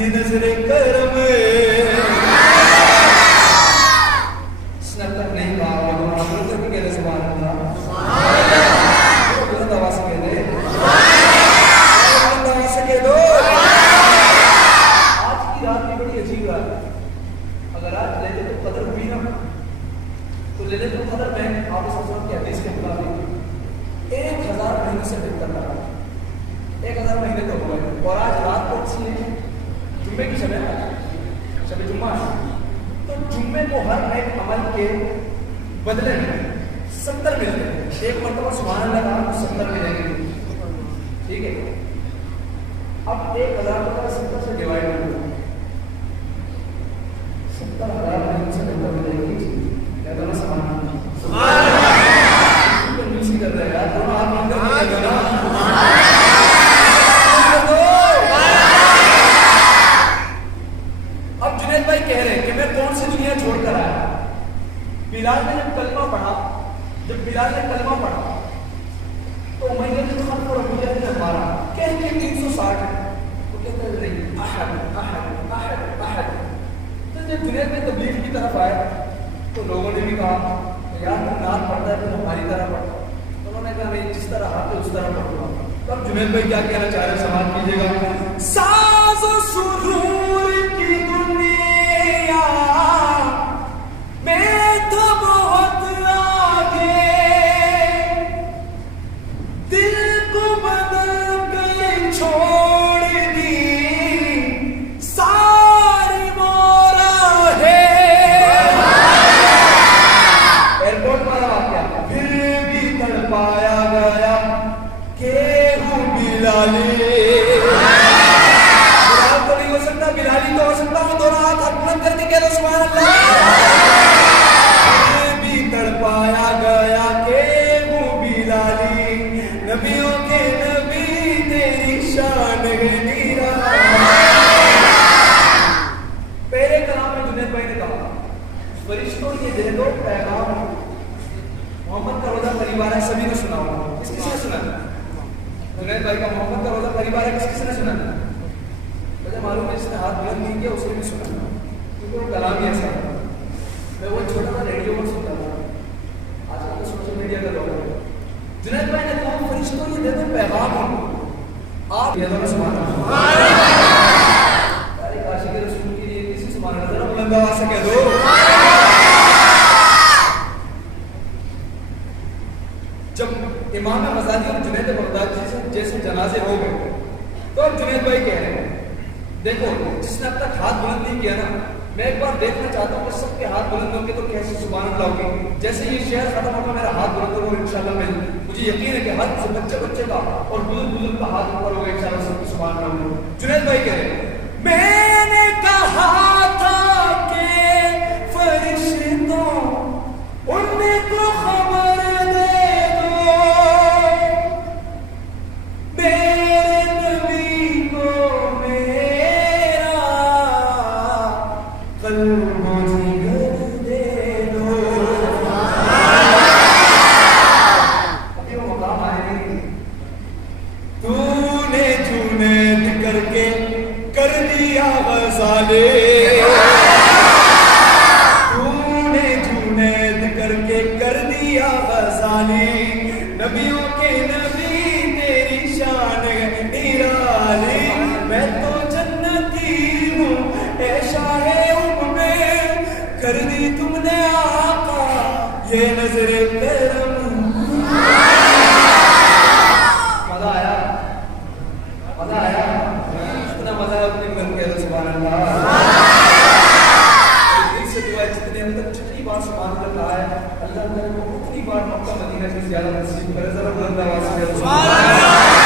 ये नजरे करम इसने अब तक नहीं कहा लेकिन आप लोग भी कह रहे सुभान अल्लाह बुलंद आवाज से कह दे बुलंद आवाज से कह दो। आज की रात भी बड़ी अजीब रात है। अगर आज लैलतुल कद्र हुई ना तो लैलतुल कद्र में आप इस की हदीस के मुताबिक 1000 महीनों से बेहतर रहा। 1000 महीने तो हुए और आज रात को अच्छी है जुम्मे की शब है, शब जुम्मा है, तो जुम्मे को हर नए अमल के बदले में 70 मिलते हैं। एक मरतबा सुभान अल्लाह कहा तो 70 मिलेंगे, ठीक है। अब 1000 को 70 से डिवाइड कर दो, 70,000 महीनों से बेहतर मिलेगी। क्या दोनों समान कर रहे हैं दोनों आप मिलकर मिलेगा ना। अब जुनैद भाई कह रहे हैं कि मैं कौन सी दुनिया छोड़कर आया। बिलाल ने जब कलमा पढ़ा तो उमैया ने खान को रबूया ने मारा कह के 360 तो कहते नहीं अहद अहद अहद अहद। तो जब जुनैद में तबलीग की तरफ आए तो लोगों ने भी कहा यार तुम नात पढ़ता है तो हमारी तरह पढ़ता। उन्होंने कहा मैं जिस तरह हाथ उस तरह पढ़ूंगा। तब जुनैद भाई क्या कहना चाह रहे हैं समाज कीजिएगा। साज़ सुरूर की दुनिया में तो बहुत आगे दिल को बदल के छोड़ दी सारी मोरा है। एयरपोर्ट वाला वाक्या फिर भी तड़पाया गया केहू बिलाली। बिलाल तो नहीं हो सकता, बिलाली तो हो सकता हूं। दोनों हाथ बुलंद करके कह दो सुभान अल्लाह। फिर भी तड़पाया गया केहू बिलाली नबियों के नबी तेरी शान नीरा। पहले कलाम में जुनैद भाई ने कहा फरिश्तों ये दे दो पैगाम मोहम्मद का रोजा परिवार है सभी ने सुना होगा। किसने सुना? जुनैद भाई का मोहम्मद का रोजा परिवार है किसने सुना? मुझे मालूम है जिसने हाथ बुलंद नहीं किया उसने भी सुना क्योंकि वो कलाम ही ऐसा है। मैं वो छोटा सा रेडियो पर सुनता था, आजकल तो सोशल मीडिया का दौर है। जुनैद भाई ने कहा फरिश्तों ये दे दो पैगाम आप ये दोनों सुभान अल्लाह। तारीख आशिक रसूल के लिए किसी सुभान अल्लाह जरा बुलंद आवाज से कह दो। जब इमाम गज़ाली और जुनैद बगदादी जैसे जनाजे हो गए तो अब जुनैद भाई कह रहे हैं देखो जिसने अब तक हाथ बुलंद नहीं किया ना मैं एक बार देखना चाहता हूँ कि सबके हाथ बुलंद होंगे तो कैसे सुभान अल्लाह होगी। जैसे ये शेर खत्म होगा मेरा हाथ बुलंद होगा इंशाल्लाह। मुझे यकीन है कि हर बच्चे का और बुजुर्ग का हाथ ऊपर होगा इंशाल्लाह सबके सुभान अल्लाह होगा। जुनैद भाई कह रहे हैं मैंने कहा था कि फरिश्तों उनको खबर दे दो मेरे नबी को मेरा कल्बों जिगर दे दो। अभी वो मकाम आए नहीं। तूने जुनैद करके कर दिया गज़ाले, तूने जुनैद करके कर दिया गज़ाले नबियों के नबी तेरी शान निराली। मैं तो जन्नती हूँ ऐ शाहे उम्मे कर दी तुमने आका ये नजरे करम। मजा आया? मजा आया? जितना मजा है उतनी बुलंद कह दो सुभान अल्लाह। दिल से दुआ जितने हम तक जितनी बार सुभान अल्लाह कहा है अल्लाह ताला को उतनी बार मक्का मदीना से ज्यादा नसीब करे। जरा बुलंद आवाज से सुभान अल्लाह।